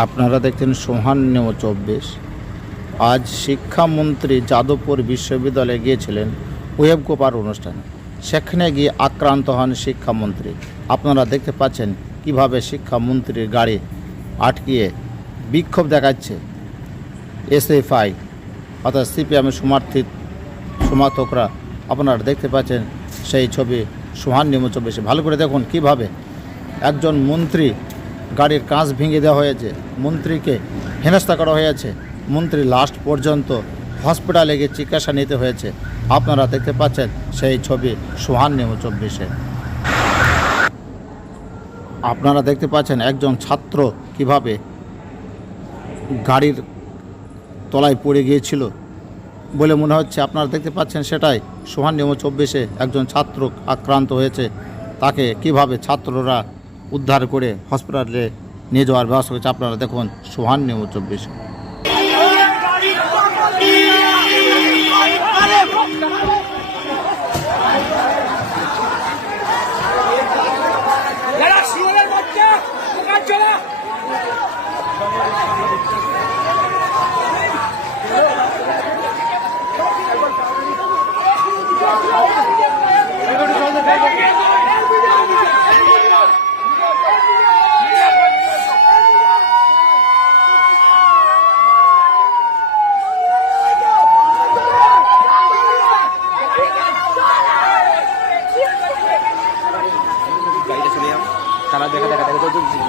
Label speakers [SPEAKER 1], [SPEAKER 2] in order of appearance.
[SPEAKER 1] আপনারা দেখছেন সোহান সোহান্য চব্বিশ। আজ শিক্ষামন্ত্রী যাদবপুর বিশ্ববিদ্যালয়ে গিয়েছিলেন ওয়েব কোপার অনুষ্ঠানে। সেখানে গিয়ে আক্রান্ত হন শিক্ষামন্ত্রী। আপনারা দেখতে পাচ্ছেন কীভাবে শিক্ষামন্ত্রীর গাড়ি আটকিয়ে বিক্ষোভ দেখাচ্ছে এসএফআই, অর্থাৎ সিপিএমের সমর্থিত সমর্থকরা। আপনারা দেখতে পাচ্ছেন সেই ছবি সোহান চব্বিশে। ভালো করে দেখুন কীভাবে একজন মন্ত্রী গাড়ির কাঁচ ভেঙে দেওয়া হয়েছে। মন্ত্রীকে হেনস্থা করা হয়েছে। মন্ত্রী লাস্ট পর্যন্ত হসপিটালে গিয়ে চিকিৎসা নিতে হয়েছে। আপনারা দেখতে পাচ্ছেন সেই ছবি সোহান নিম চব্বিশে। আপনারা দেখতে পাচ্ছেন একজন ছাত্র কীভাবে গাড়ির তলায় পড়ে গিয়েছিল বলে মনে হচ্ছে। আপনারা দেখতে পাচ্ছেন সেটাই সোহান নিয়ম চব্বিশে একজন ছাত্র আক্রান্ত হয়েছে। তাকে কীভাবে ছাত্ররা উদ্ধার করে হসপিটালে নিয়ে যাওয়ার ব্যবস্থা করেছে। আপনারা দেখুন সোহান নিয়ম চব্বিশে।
[SPEAKER 2] যারা
[SPEAKER 3] তারা দেখা দেখা দেখা